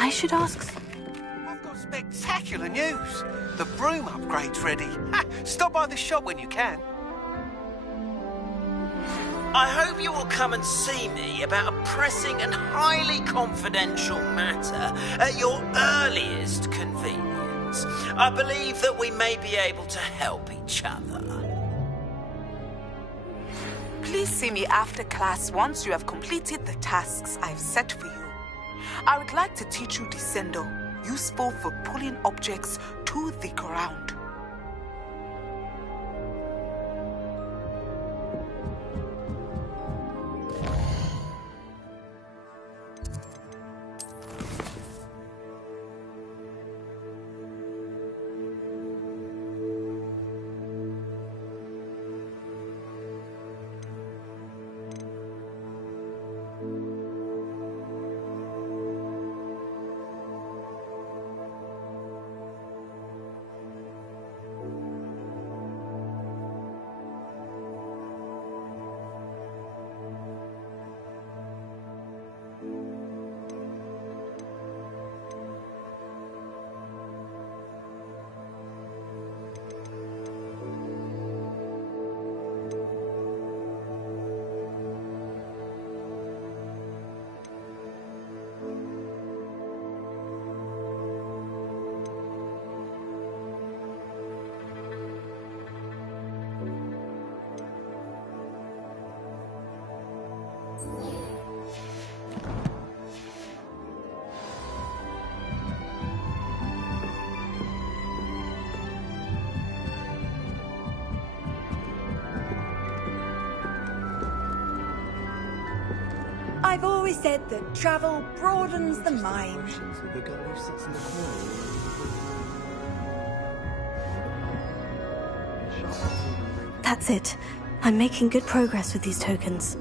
I should ask... I've got spectacular news. The broom upgrade's ready. Ha! Stop by the shop when you can. I hope you will come and see me about a pressing and highly confidential matter at your earliest convenience. I believe that we may be able to help each other. Please see me after class once you have completed the tasks I've set for you. I would like to teach you Descendo, useful for pulling objects to the ground. I've always said that travel broadens the mind. That's it. I'm making good progress with these tokens.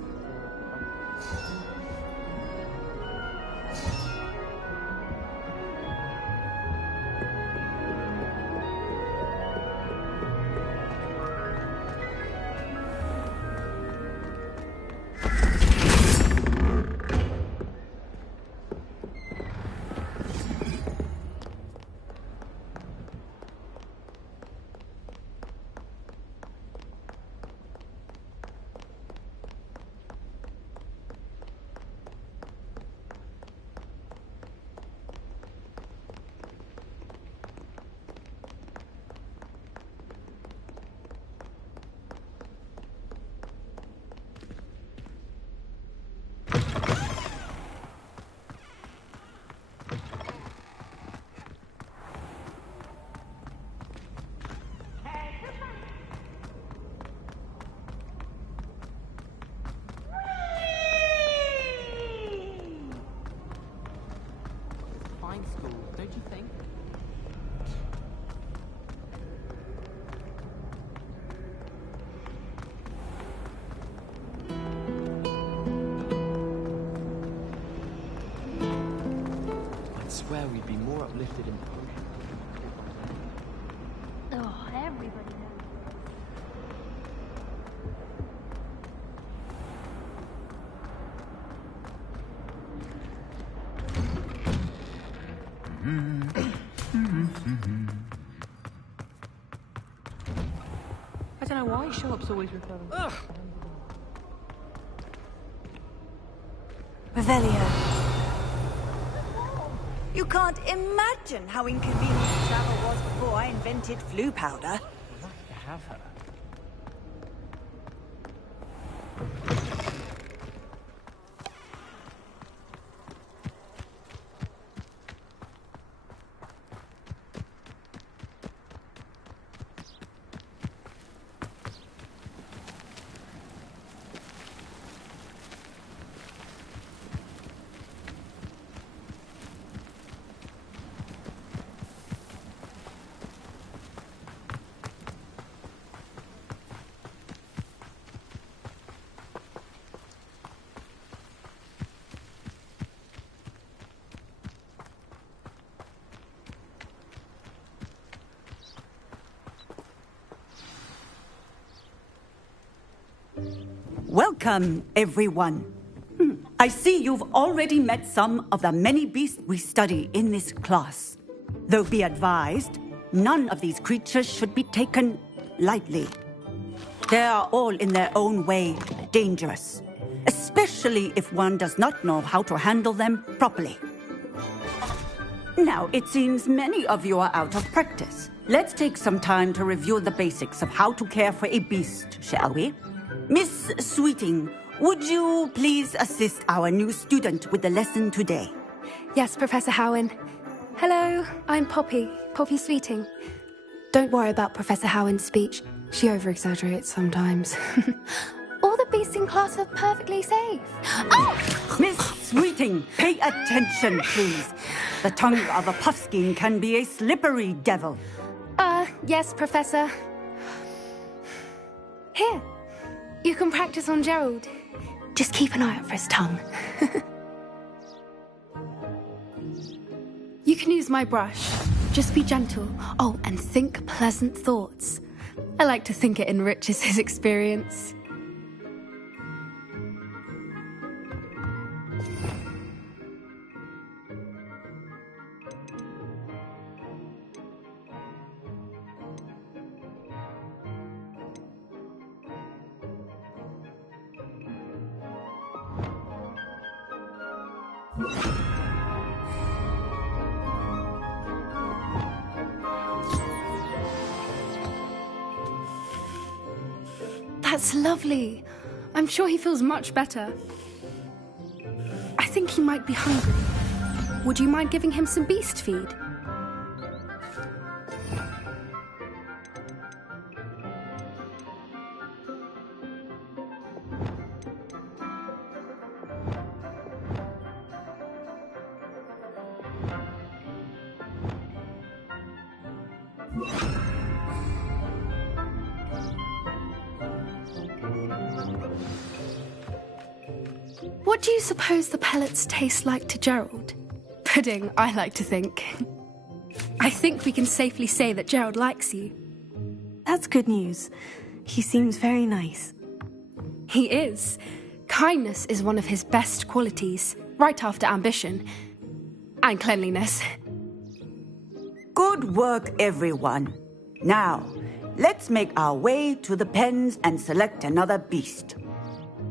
Don't you think? I'd swear we'd be more uplifted in potion. Oh, everybody knows. I don't know why shops always refer them. Ugh. Revelio. You can't imagine how inconvenient travel was before I invented flu powder. I'd like to have her. Welcome, everyone. I see you've already met some of the many beasts we study in this class. Though be advised, none of these creatures should be taken lightly. They are all in their own way dangerous, especially if one does not know how to handle them properly. Now, it seems many of you are out of practice. Let's take some time to review the basics of how to care for a beast, shall we? Miss Sweeting, would you please assist our new student with the lesson today? Yes, Professor Howen. Hello, I'm Poppy Sweeting. Don't worry about Professor Howen's speech. She over-exaggerates sometimes. All the beasts in class are perfectly safe. Oh! Miss Sweeting, pay attention, please. The tongue of a puffskein can be a slippery devil. Yes, Professor. Here, you can practice on Gerald. Just keep an eye out for his tongue. You can use my brush. Just be gentle. Oh, and think pleasant thoughts. I like to think it enriches his experience. That's lovely. I'm sure he feels much better. I think he might be hungry. Would you mind giving him some beast feed? What do you suppose the pellets taste like to Gerald? Pudding, I like to think. I think we can safely say that Gerald likes you. That's good news. He seems very nice. He is. Kindness is one of his best qualities, right after ambition. And cleanliness. Good work, everyone. Now, let's make our way to the pens and select another beast.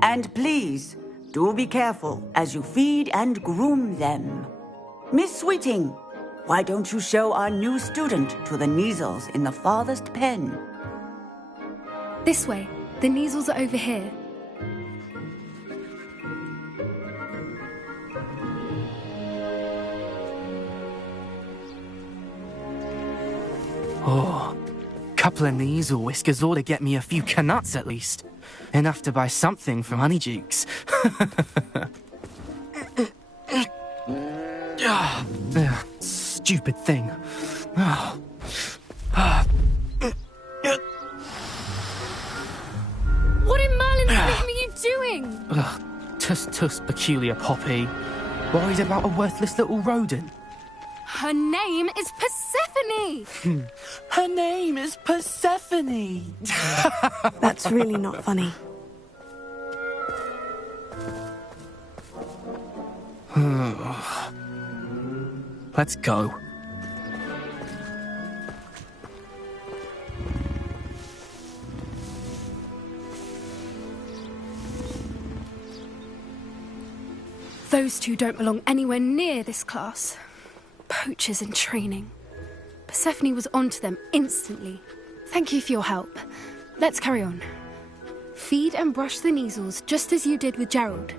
And please, do be careful as you feed and groom them. Miss Sweeting, why don't you show our new student to the Neasels in the farthest pen? This way. The Neasels are over here. Oh, couple of Neasel whiskers ought to get me a few canuts at least. Enough to buy something from Honeydukes. Stupid thing. What in Merlin's name are you doing? Tuss, peculiar Poppy. Worried about a worthless little rodent. Her name is Persephone! Her name is Persephone! That's really not funny. Let's go. Those two don't belong anywhere near this class. Poachers in training. Persephone was onto them instantly. Thank you for your help. Let's carry on. Feed and brush the Neasels just as you did with Gerald.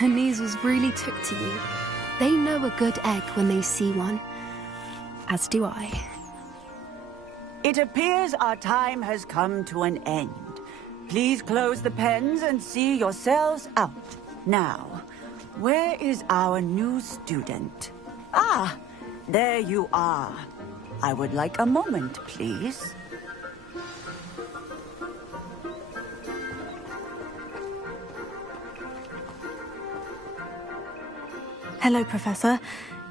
The Neasels really took to you. They know a good egg when they see one. As do I. It appears our time has come to an end. Please close the pens and see yourselves out. Now, where is our new student? Ah, there you are. I would like a moment, please. Hello, Professor.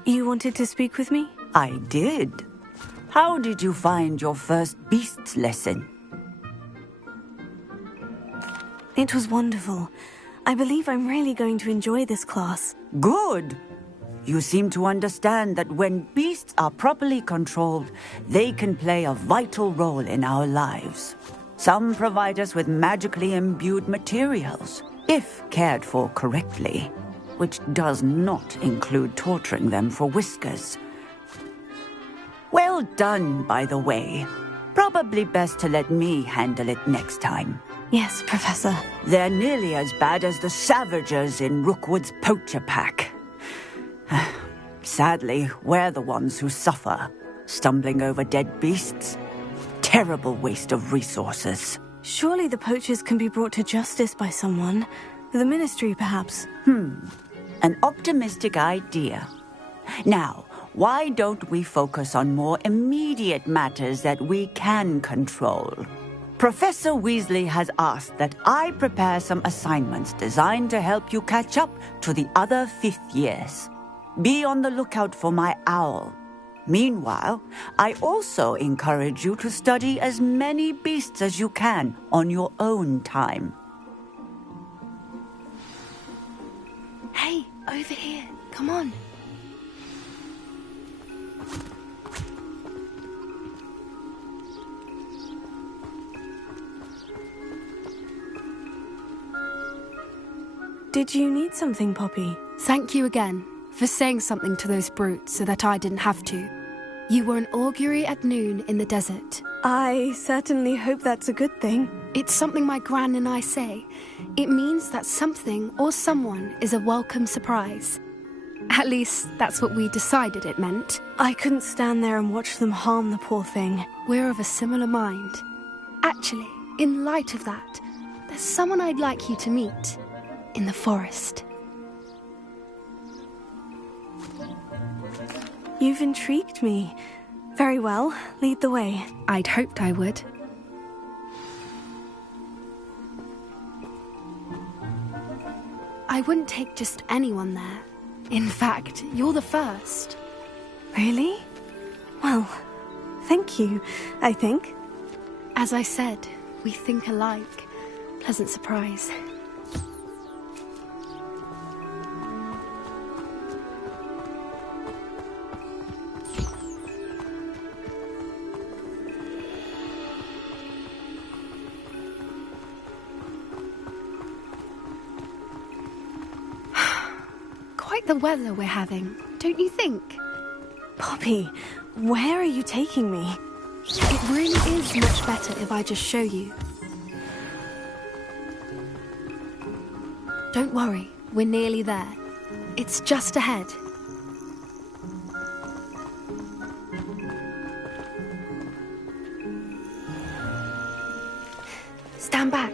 You wanted to speak with me? I did. How did you find your first beasts lesson? It was wonderful. I believe I'm really going to enjoy this class. Good. You seem to understand that when beasts are properly controlled, they can play a vital role in our lives. Some provide us with magically imbued materials, if cared for correctly, which does not include torturing them for whiskers. Well done, by the way. Probably best to let me handle it next time. Yes, Professor. They're nearly as bad as the Savagers in Rookwood's poacher pack. Sadly, we're the ones who suffer, stumbling over dead beasts. Terrible waste of resources. Surely the poachers can be brought to justice by someone. The Ministry, perhaps. An optimistic idea. Now, why don't we focus on more immediate matters that we can control? Professor Weasley has asked that I prepare some assignments designed to help you catch up to the other fifth years. Be on the lookout for my owl. Meanwhile, I also encourage you to study as many beasts as you can on your own time. Hey, over here. Come on. Did you need something, Poppy? Thank you again for saying something to those brutes so that I didn't have to. You were an augury at noon in the desert. I certainly hope that's a good thing. It's something my gran and I say. It means that something or someone is a welcome surprise. At least, that's what we decided it meant. I couldn't stand there and watch them harm the poor thing. We're of a similar mind. Actually, in light of that, there's someone I'd like you to meet. In the forest. You've intrigued me. Very well, lead the way. I'd hoped I would. I wouldn't take just anyone there. In fact, you're the first. Really? Well, thank you, I think. As I said, we think alike. Pleasant surprise. Quite the weather we're having, don't you think? Poppy, where are you taking me? It really is much better if I just show you. Don't worry, we're nearly there. It's just ahead. Stand back.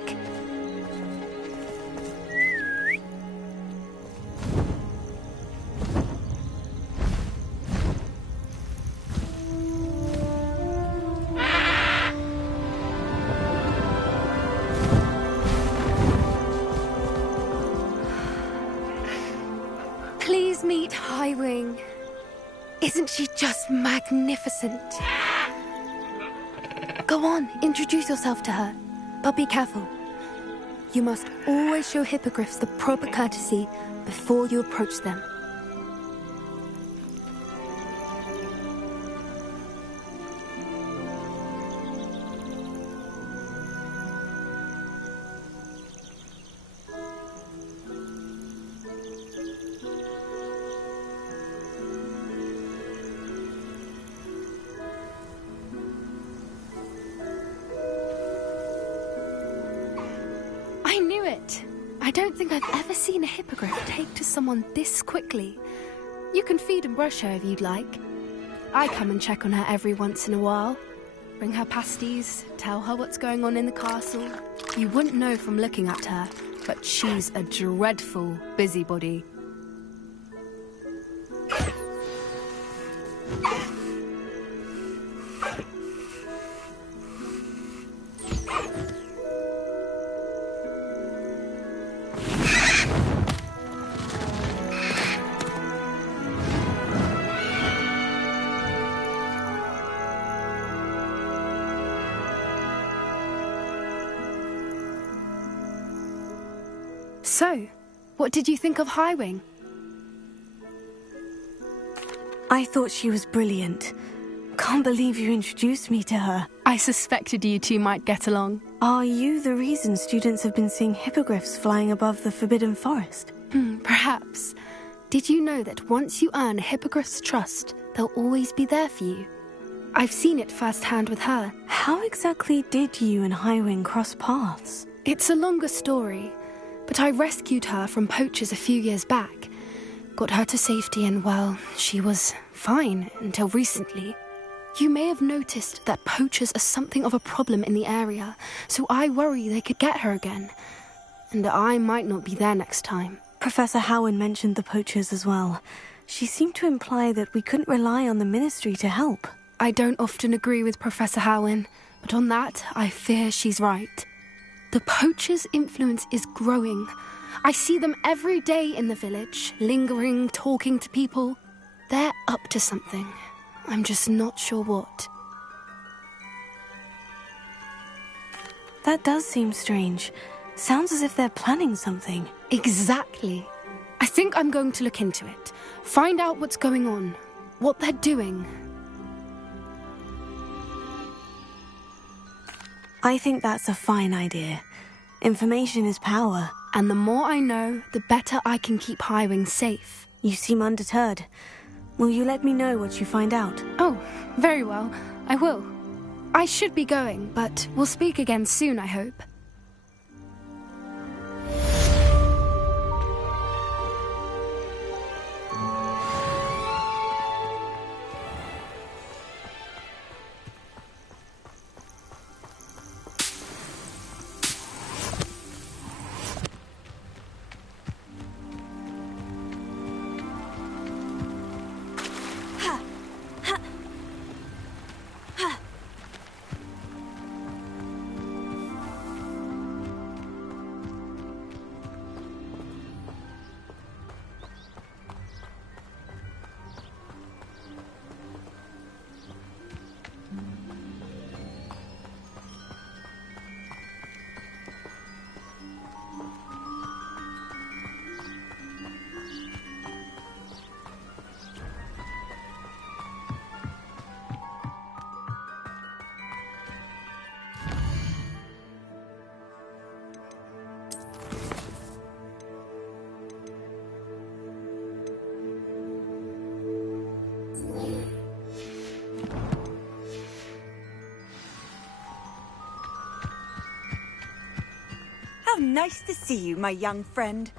Please meet Highwing. Isn't she just magnificent? Go on, introduce yourself to her. But be careful. You must always show hippogriffs the proper courtesy before you approach them. I knew it! I don't think I've ever seen a hippogriff take to someone this quickly. You can feed and brush her if you'd like. I come and check on her every once in a while. Bring her pasties, tell her what's going on in the castle. You wouldn't know from looking at her, but she's a dreadful busybody. So, what did you think of Highwing? I thought she was brilliant. Can't believe you introduced me to her. I suspected you two might get along. Are you the reason students have been seeing hippogriffs flying above the Forbidden Forest? Perhaps. Did you know that once you earn a hippogriff's trust, they'll always be there for you? I've seen it firsthand with her. How exactly did you and Highwing cross paths? It's a longer story, but I rescued her from poachers a few years back. Got her to safety and, well, she was fine until recently. You may have noticed that poachers are something of a problem in the area, so I worry they could get her again. And I might not be there next time. Professor Howen mentioned the poachers as well. She seemed to imply that we couldn't rely on the Ministry to help. I don't often agree with Professor Howen, but on that, I fear she's right. The poachers' influence is growing. I see them every day in the village, lingering, talking to people. They're up to something. I'm just not sure what. That does seem strange. Sounds as if they're planning something. Exactly. I think I'm going to look into it. Find out what's going on. What they're doing. I think that's a fine idea. Information is power. And the more I know, the better I can keep Highwing safe. You seem undeterred. Will you let me know what you find out? Oh, very well. I will. I should be going, but we'll speak again soon, I hope. How nice to see you, my young friend.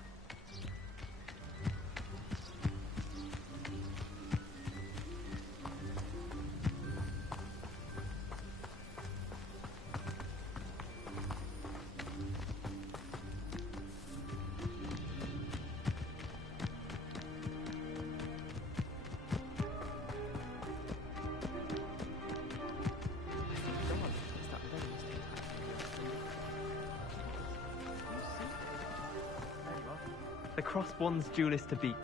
The crossed one's duelist to beat.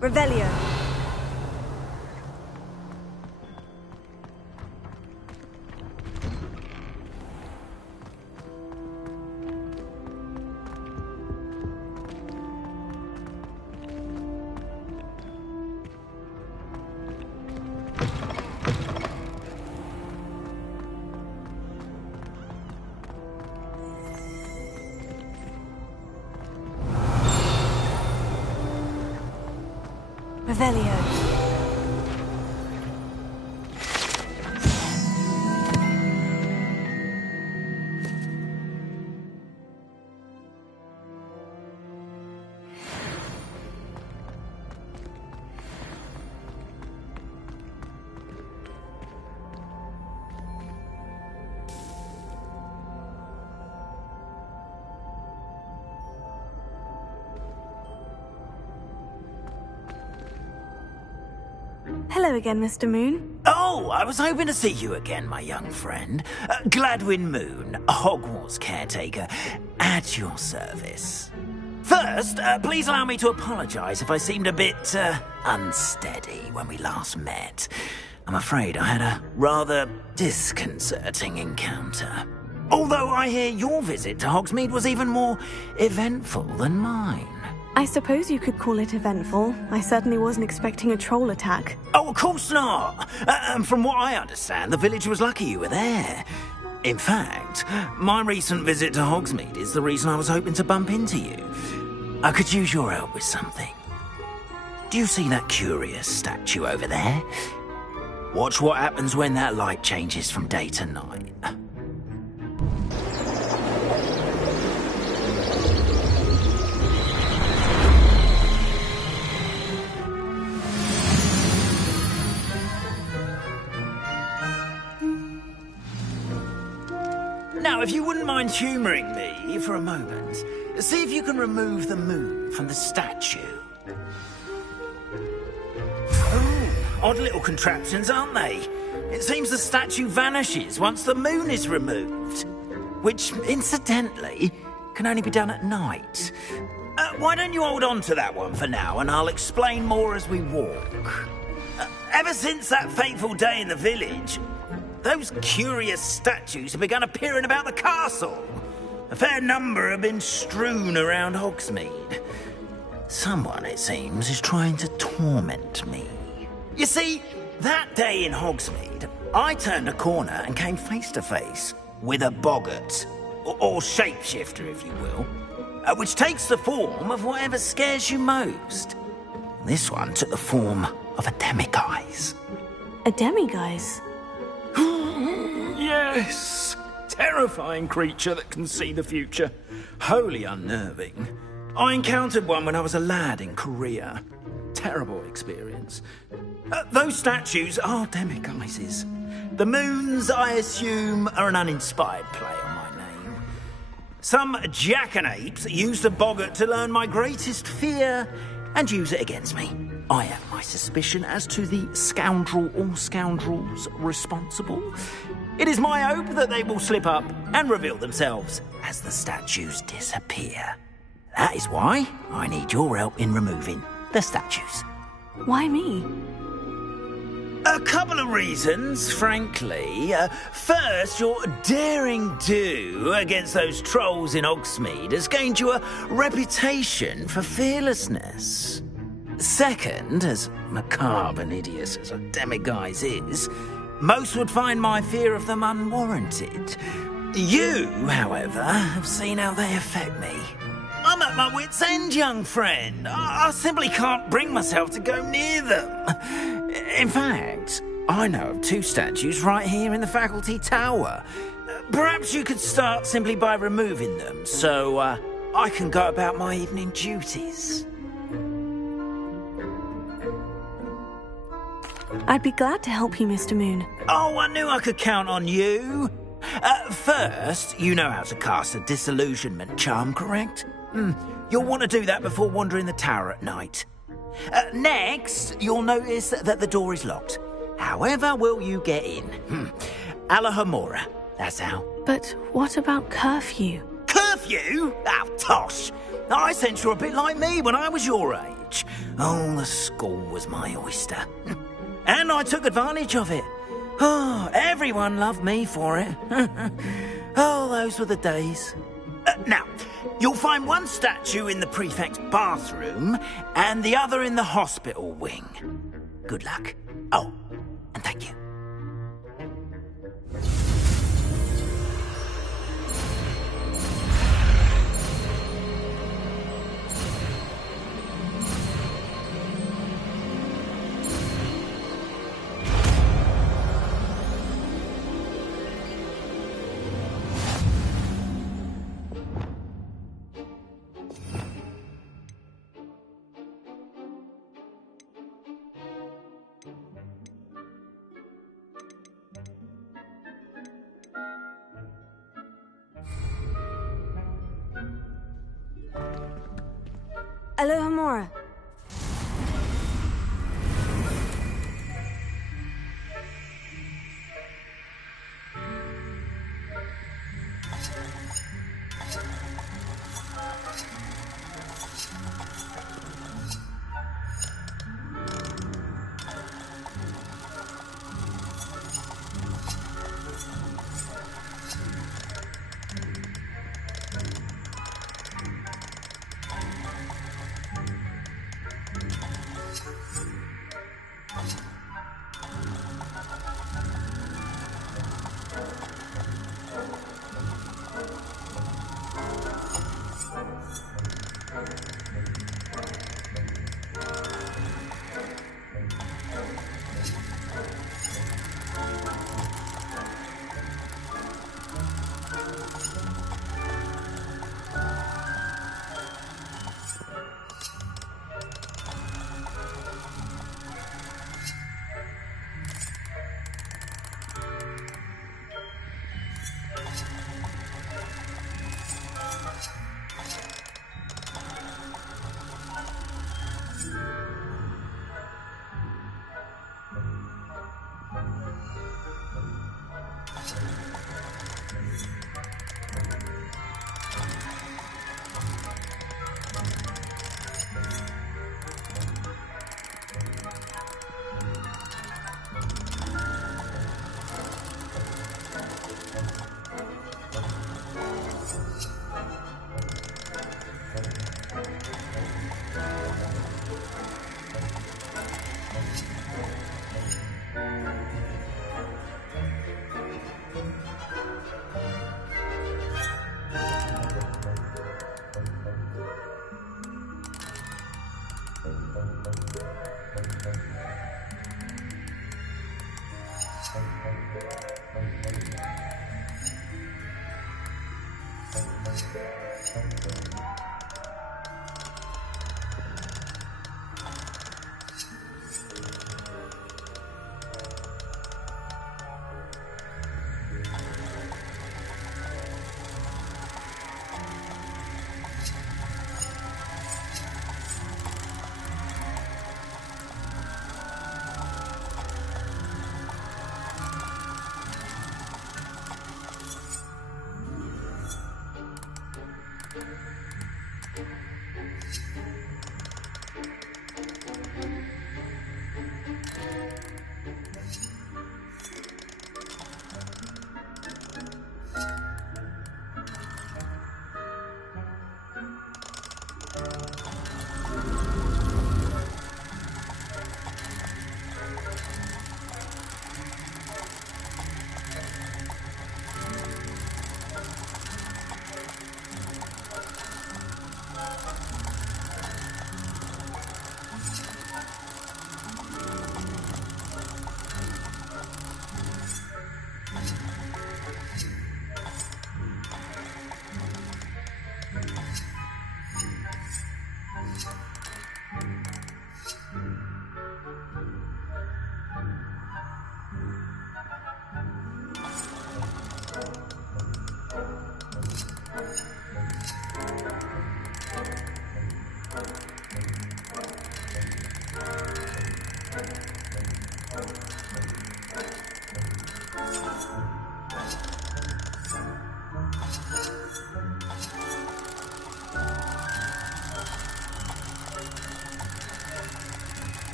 Revelio. Revelio. Hello again, Mr. Moon. Oh, I was hoping to see you again, my young friend. Gladwin Moon, Hogwarts caretaker, at your service. First, please allow me to apologise if I seemed a bit, unsteady when we last met. I'm afraid I had a rather disconcerting encounter. Although I hear your visit to Hogsmeade was even more eventful than mine. I suppose you could call it eventful. I certainly wasn't expecting a troll attack. Oh, of course not. From what I understand, the village was lucky you were there. In fact, my recent visit to Hogsmeade is the reason I was hoping to bump into you. I could use your help with something. Do you see that curious statue over there? Watch what happens when that light changes from day to night. Now, if you wouldn't mind humouring me for a moment, see if you can remove the moon from the statue. Oh, odd little contraptions, aren't they? It seems the statue vanishes once the moon is removed. Which, incidentally, can only be done at night. Why don't you hold on to that one for now, and I'll explain more as we walk. Ever since that fateful day in the village, those curious statues have begun appearing about the castle. A fair number have been strewn around Hogsmeade. Someone, it seems, is trying to torment me. You see, that day in Hogsmeade, I turned a corner and came face to face with a boggart, or shapeshifter, if you will, which takes the form of whatever scares you most. This one took the form of a demiguise. A demiguise? Yes! Terrifying creature that can see the future. Wholly unnerving. I encountered one when I was a lad in Korea. Terrible experience. Those statues are demiguises. The moons, I assume, are an uninspired play on my name. Some jackanapes used a boggart to learn my greatest fear and use it against me. I have my suspicion as to the scoundrel or scoundrels responsible. It is my hope that they will slip up and reveal themselves as the statues disappear. That is why I need your help in removing the statues. Why me? A couple of reasons, frankly. First, your daring do against those trolls in Hogsmeade has gained you a reputation for fearlessness. Second, as macabre and hideous as a demiguise is, most would find my fear of them unwarranted. You, however, have seen how they affect me. I'm at my wit's end, young friend. I simply can't bring myself to go near them. In fact, I know of two statues right here in the faculty tower. Perhaps you could start simply by removing them, so I can go about my evening duties. I'd be glad to help you, Mr. Moon. Oh, I knew I could count on you. First, you know how to cast a disillusionment charm, correct? You'll want to do that before wandering the tower at night. Next, you'll notice that the door is locked. However will you get in? Alahomora, that's how. But what about curfew? Curfew? Oh, tosh. I sense you're a bit like me when I was your age. Oh, the school was my oyster. And I took advantage of it. Oh, everyone loved me for it. Oh, those were the days. Now, you'll find one statue in the prefect's bathroom and the other in the hospital wing. Good luck. Oh, and thank you. Alohomora.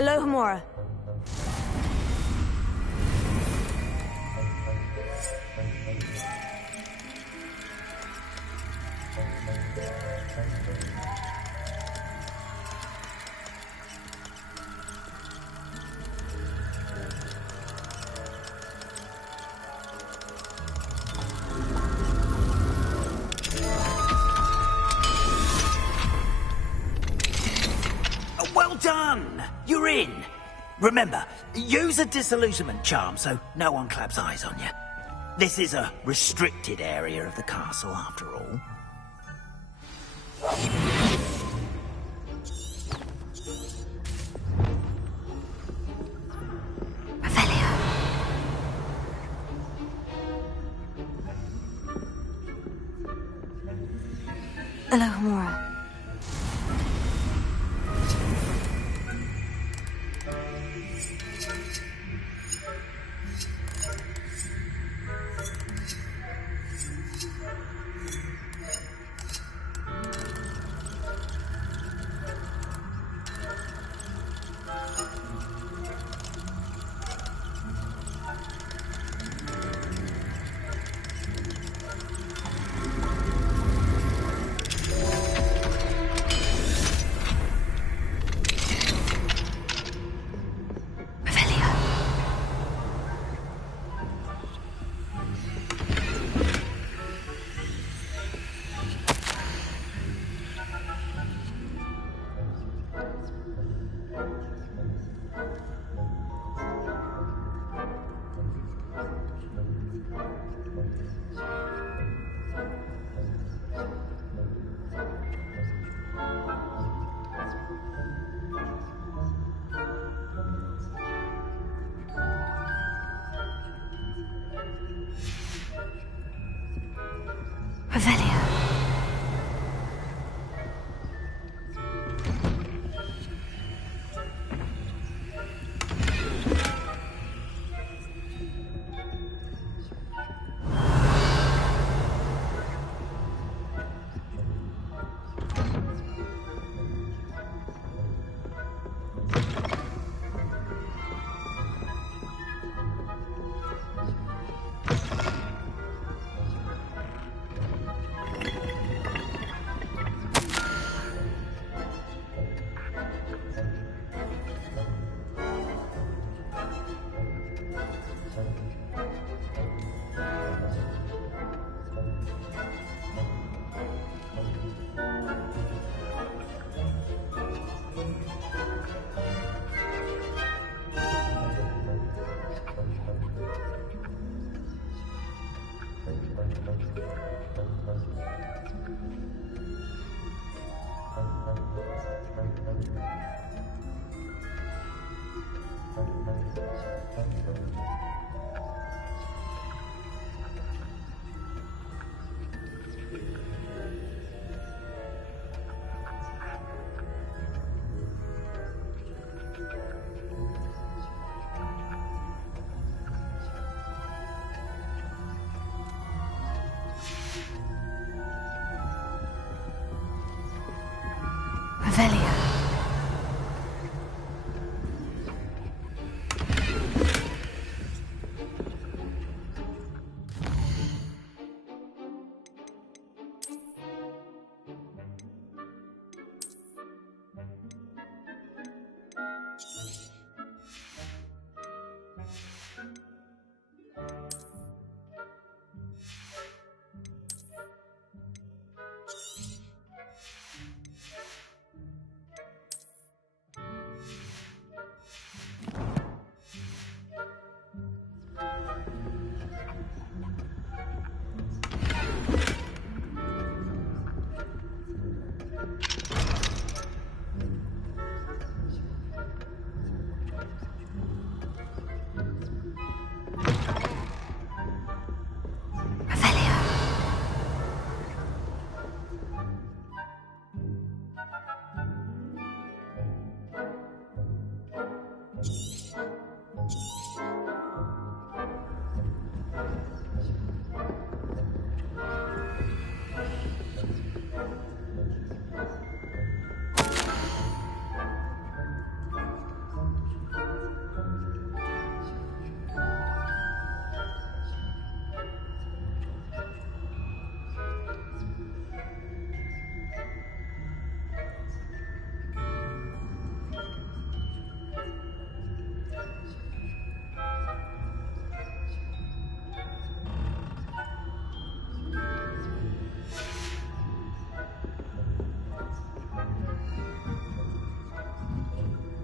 Alohomora. Well done! You're in. Remember, use a disillusionment charm so no one claps eyes on you. This is a restricted area of the castle, after all. Alohomora.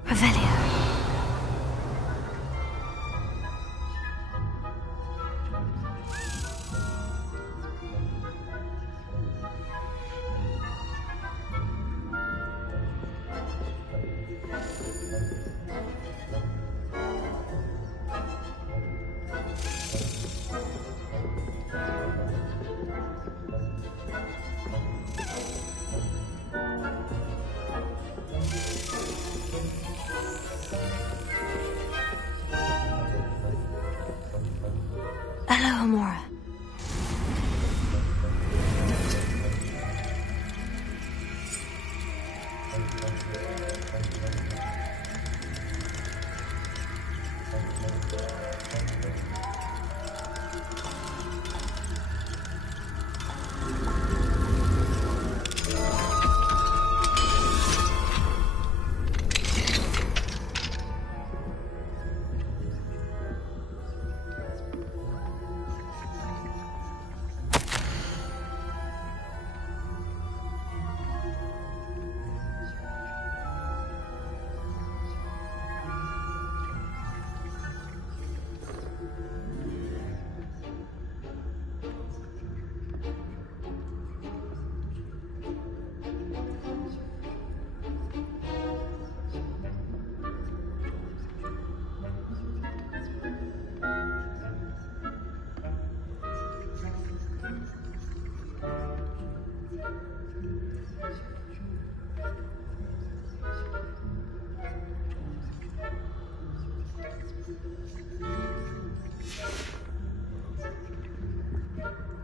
Revelio. Hello, Amora.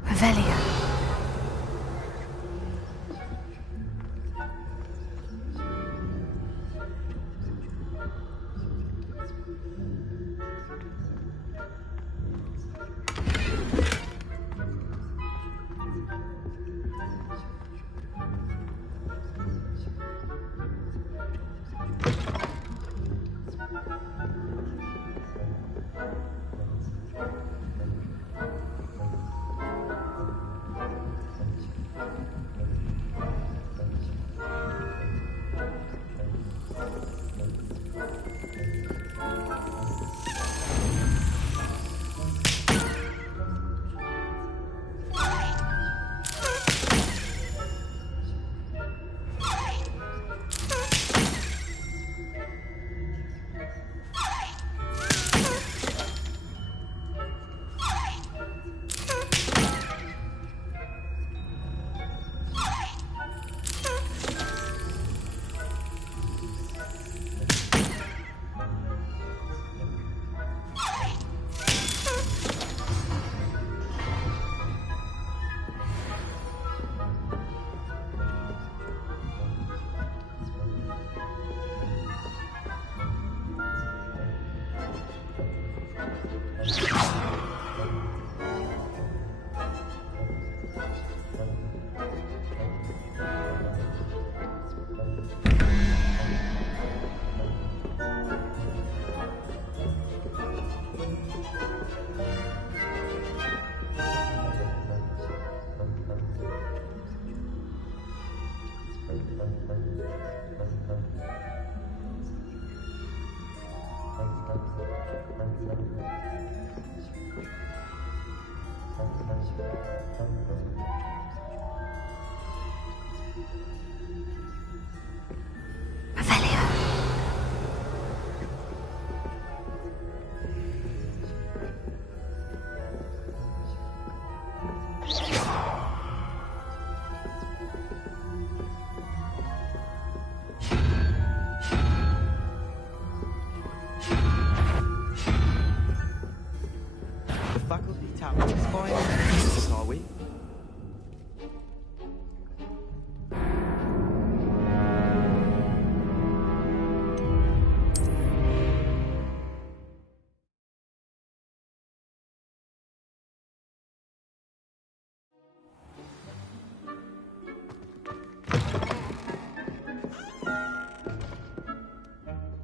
Revelio. Are we?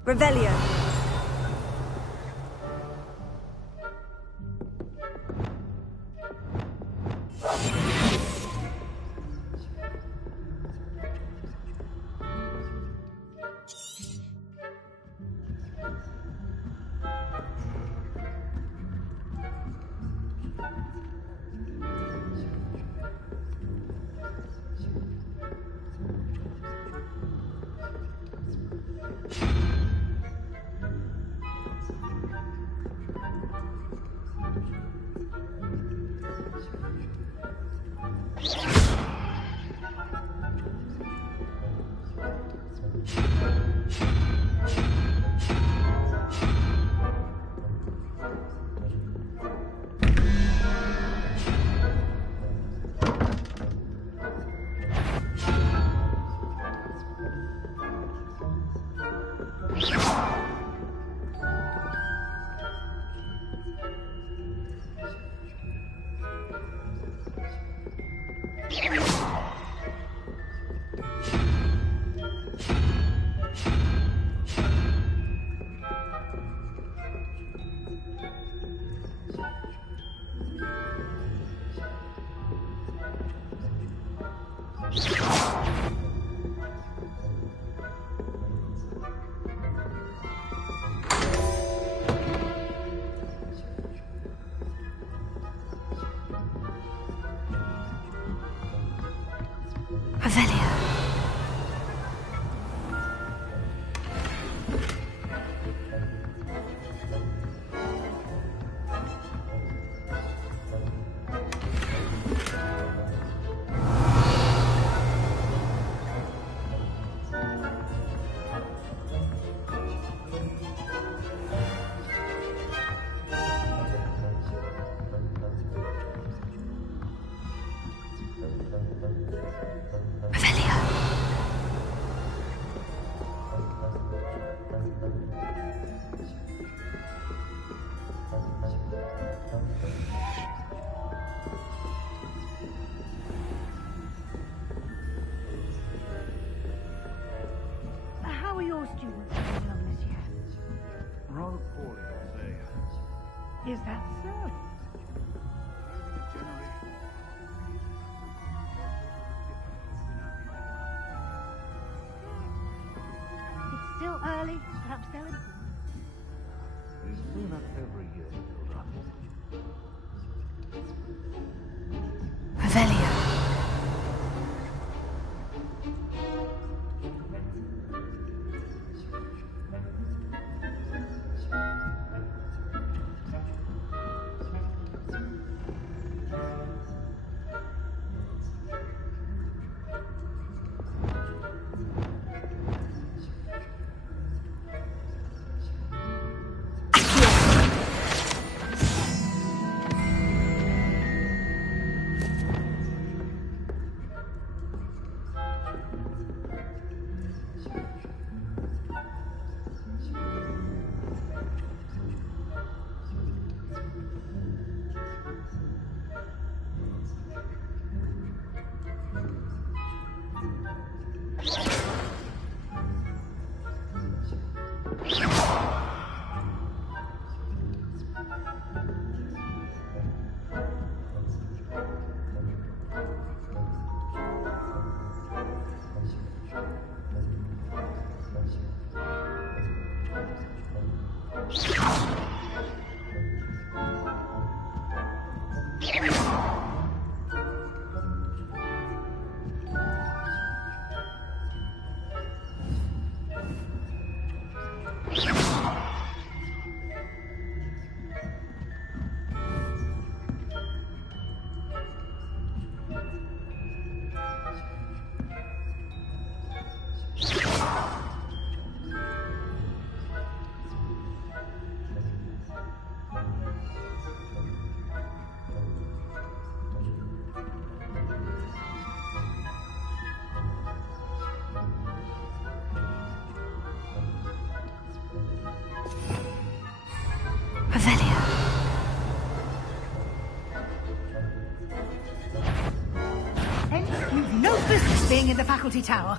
Revelio. Is that so? It's still early. Perhaps they'll improve. He's been up every year, Revelio. Revelio. And you've no business being in the faculty tower.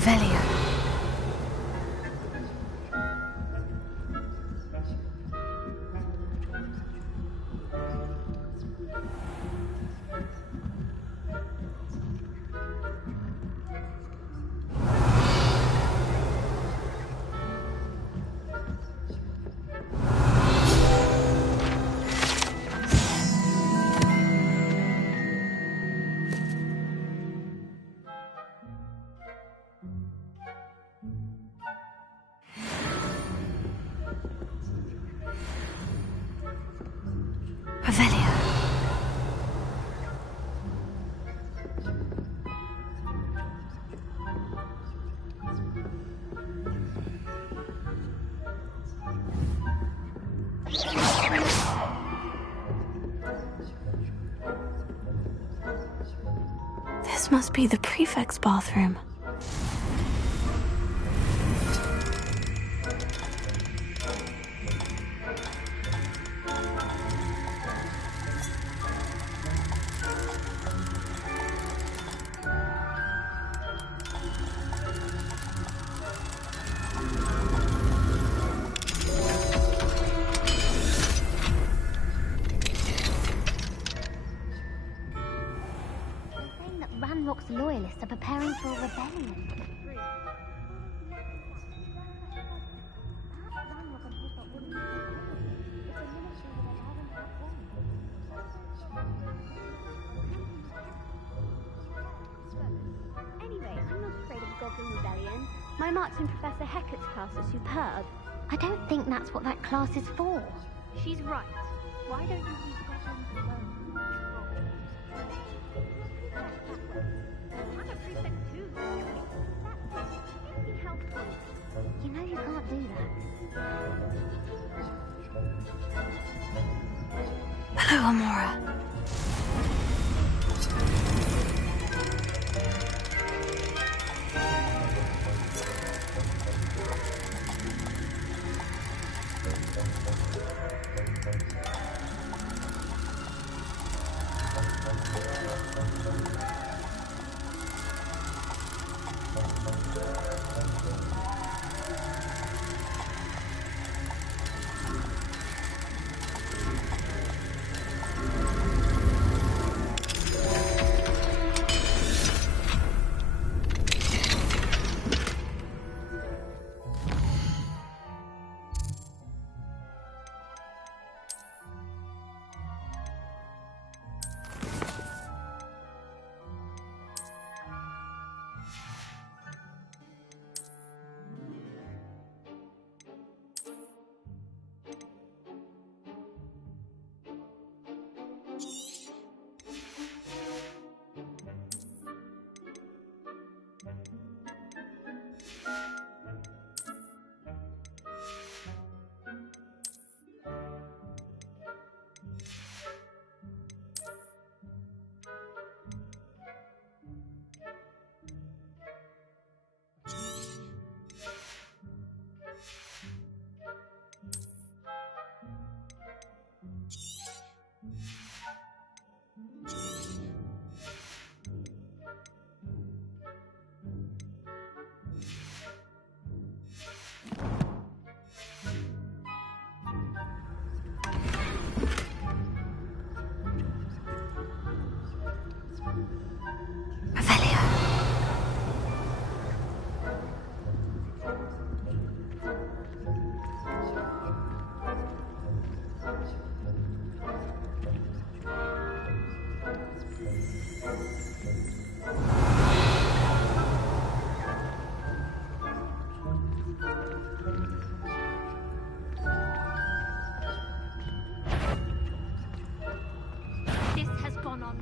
Revelio. Revelio. This must be the prefect's bathroom. Rock's loyalists are preparing for a rebellion. Anyway, I'm not afraid of a Goblin Rebellion. My marks in Professor Hecat's class are superb. I don't think that's what that class is for. She's right. Why don't you leave goblins alone? I'm a prefect too. That'd be helpful. You know you can't do that. Hello, Amora.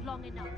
Long enough.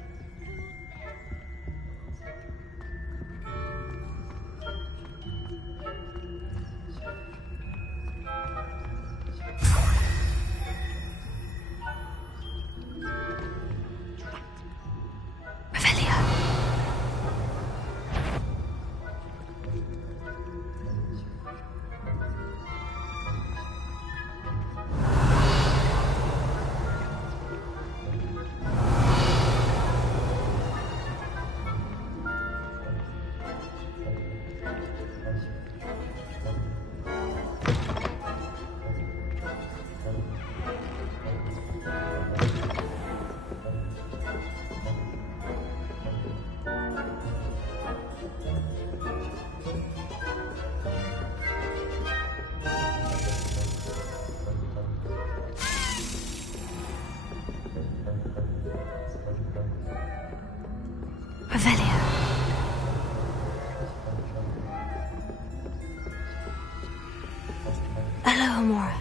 Hello, Amora.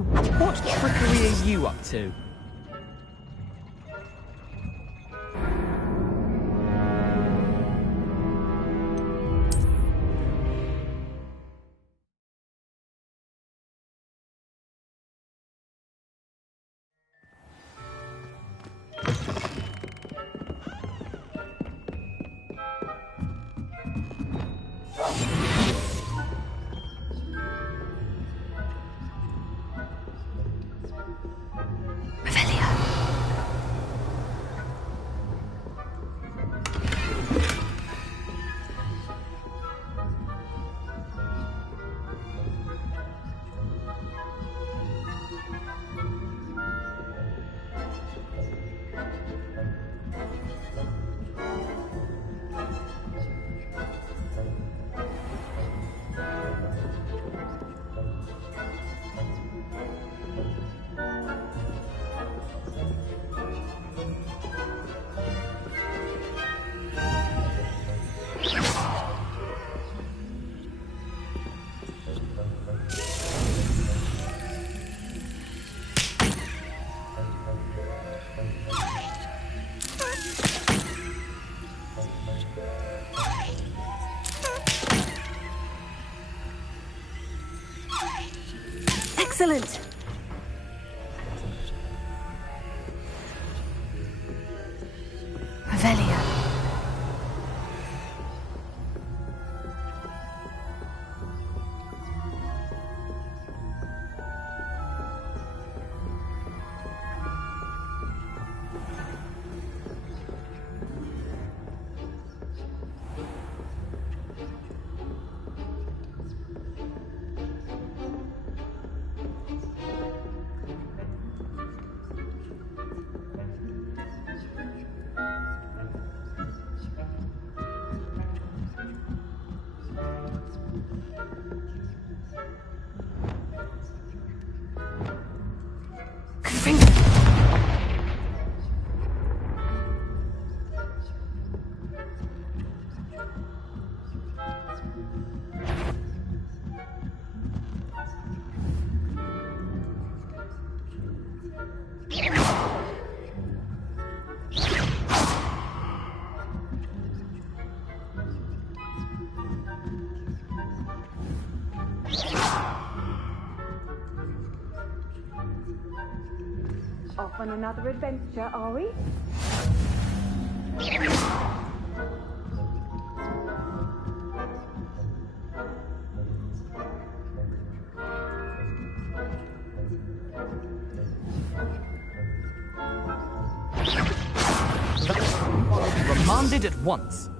What trickery are you up to? Excellent! Revelio. Off on another adventure, are we? Remanded at once.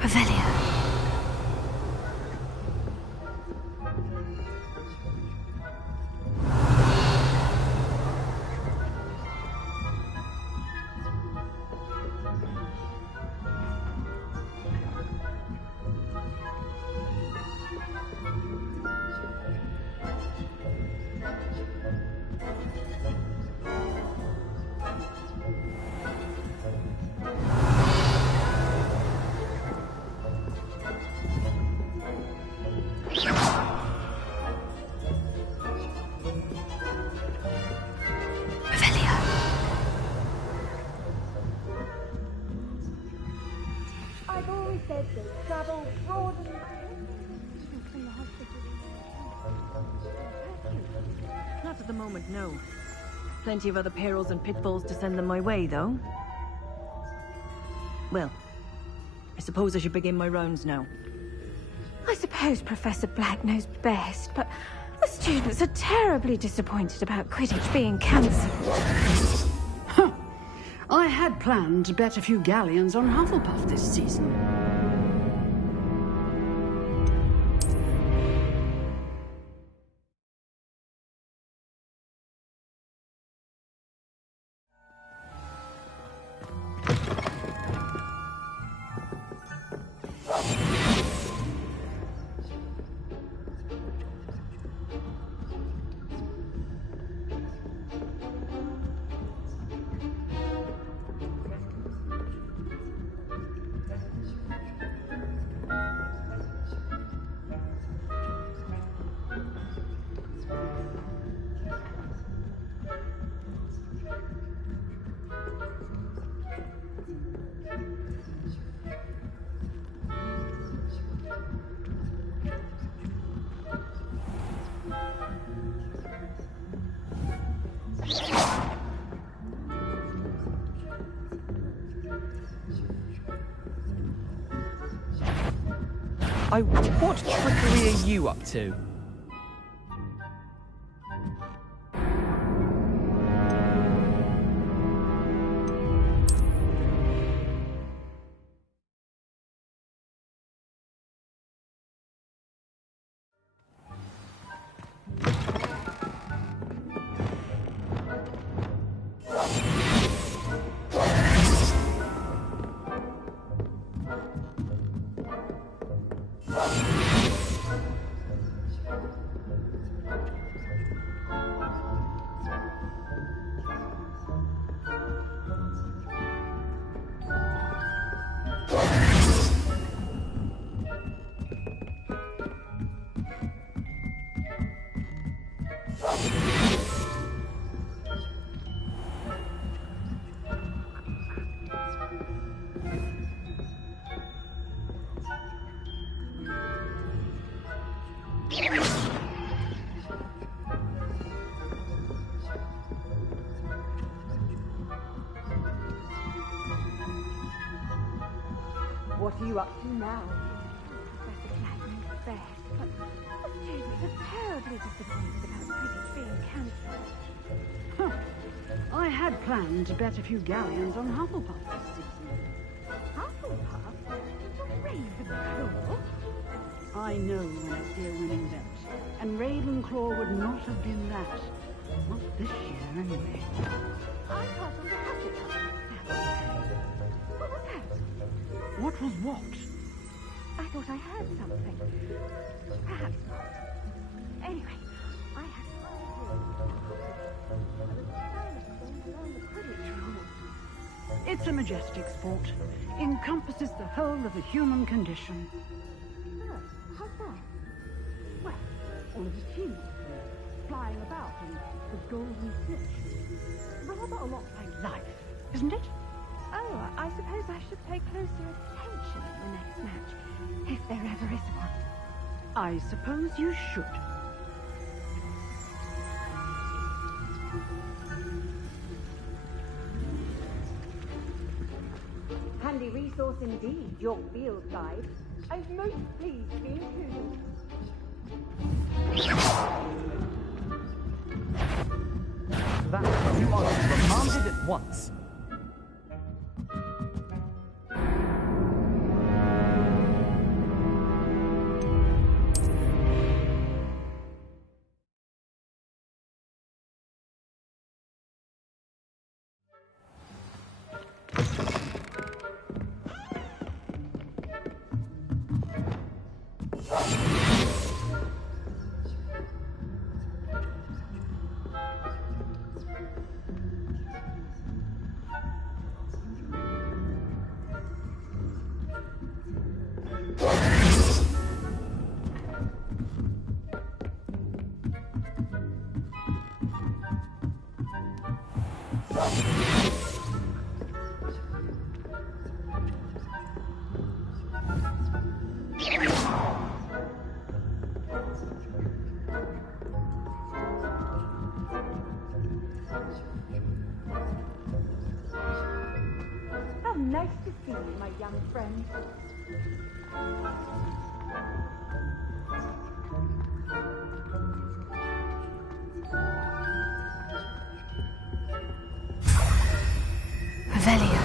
Revelio. I've always said that travel broadens from the hospital. Not at the moment, no. Plenty of other perils and pitfalls to send them my way, though. Well, I suppose I should begin my rounds now. I suppose Professor Black knows best, but the students are terribly disappointed about Quidditch being cancelled. I had planned to bet a few galleons on Hufflepuff this season. What trickery are you up to? What are you up to now? Professor Platinum fair, but I'm terribly disappointed about Quidditch being cancelled. Huh. I had planned to bet a few galleons on Hufflepuff this season. Hufflepuff? Ravenclaw? I know when I see a winning bet, and Ravenclaw would not have been that. Not this year, anyway. I thought on the Hufflepuff. What was that? What was what? I thought I heard something. Perhaps not. Anyway, I had It's a majestic sport. Encompasses the whole of the human condition. Oh, how's that? Well, all of the teams flying about in the golden snitch. Rather a lot like life, isn't it? Oh, I suppose I should pay closer attention in the next match, if there ever is one. I suppose you should. Handy resource indeed, your field guide. I'm most pleased to be included. That you are remanded at once. How nice to see you, my young friend. Revelio.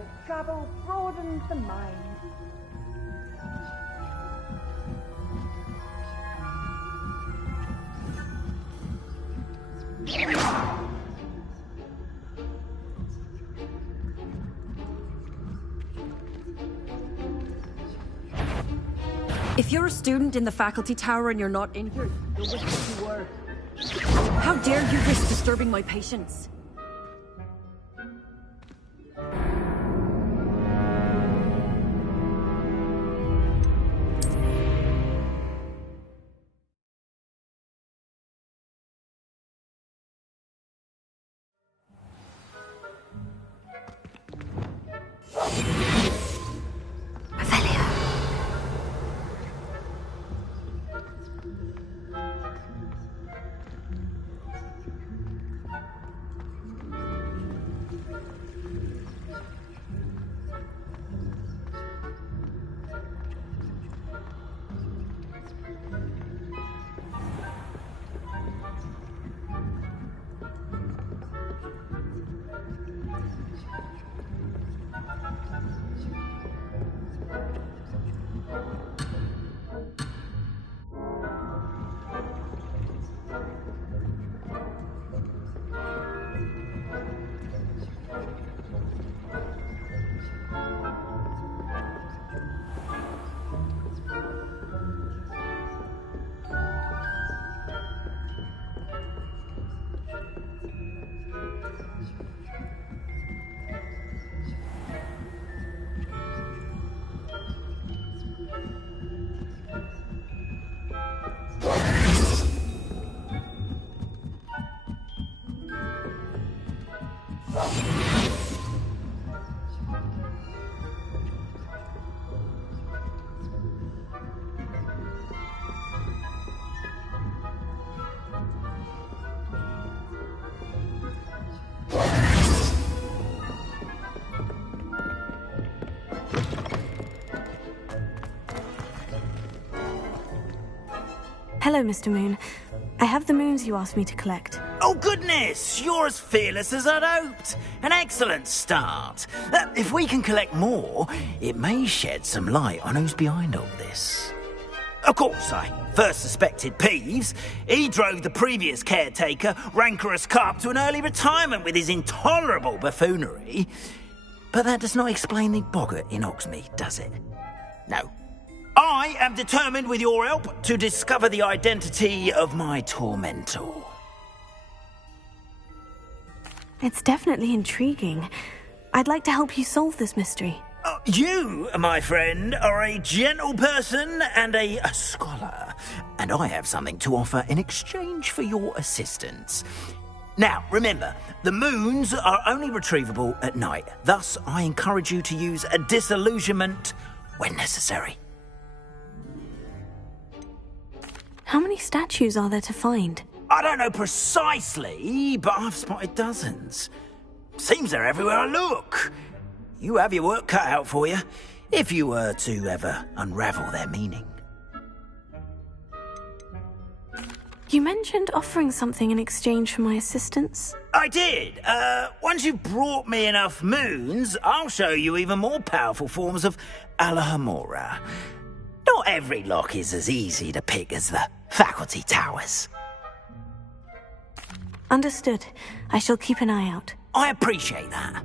of travel broadens the mind. If you're a student in the faculty tower and you're not in here, you'll wish that you were. How dare you risk disturbing my patients? Hello, Mr. Moon. I have the moons you asked me to collect. Oh, goodness! You're as fearless as I'd hoped. An excellent start. If we can collect more, it may shed some light on who's behind all this. Of course, I first suspected Peeves. He drove the previous caretaker, rancorous carp, to an early retirement with his intolerable buffoonery. But that does not explain the boggart in Hogsmeade, does it? No. I am determined, with your help, to discover the identity of my tormentor. It's definitely intriguing. I'd like to help you solve this mystery. You, my friend, are a gentle person and a scholar, and I have something to offer in exchange for your assistance. Now, remember, the moons are only retrievable at night. Thus, I encourage you to use a disillusionment when necessary. How many statues are there to find? I don't know precisely, but I've spotted dozens. Seems they're everywhere I look. You have your work cut out for you, if you were to ever unravel their meaning. You mentioned offering something in exchange for my assistance? I did. Once you've brought me enough moons, I'll show you even more powerful forms of Alahamora. Not every lock is as easy to pick as the faculty towers. Understood. I shall keep an eye out. I appreciate that.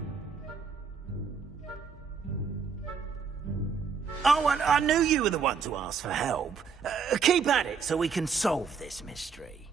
Oh, and I knew you were the one to ask for help. Keep at it so we can solve this mystery.